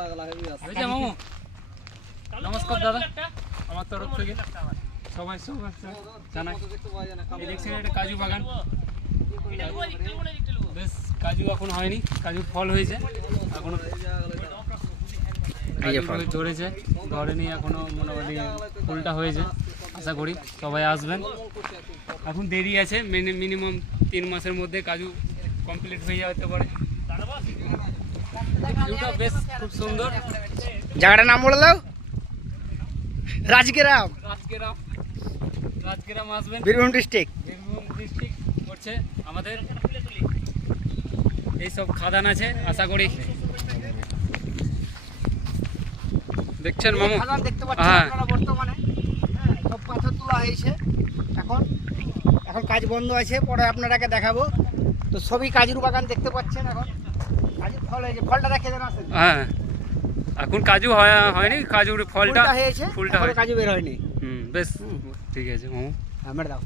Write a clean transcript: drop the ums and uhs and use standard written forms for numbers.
মামু নমস্কার দাদা, আমার তরফ থেকে সবাই জানাই। দেখছেন এটা কাজু বাগান, বেশ কাজু এখন হয়নি, কাজুর ফল হয়েছে এখনো, ধরেছে ধরেনি এখনো, মোটামুটি ফুলটা হয়েছে। আশা করি সবাই আসবেন, এখন দেরি আছে, মিনিমাম 3 মাসের মধ্যে কাজু কমপ্লিট হয়ে যেতে পারে। ভিউটা বেশ খুব সুন্দর। জায়গাটার নাম বলে দাও। রাজগ্রাম। রাজগ্রাম আসবেন, বীরভূম ডিস্ট্রিক্ট করছে আমাদের। এইসব খাদান আছে, আশা করি দেখছেন মামু। দেখতে পাচ্ছেন আপনারা বর্তমানে সব পাথর তোলা হয়েছে। এখন কাজ বন্ধ আছে, পরে আপনারাকে দেখাবো। তো সবই কাজুর বাগান দেখতে পাচ্ছেন। এখন কাজুর ফল হয়েছে, ফলটা রেখে দেন আসেন। হ্যাঁ, এখন কাজু হয়নি, কাজুর ফলটা হয়েছে, ফুলটা কাজু বের হয়নি। বেশ ঠিক আছে মামু, আমরা দাও।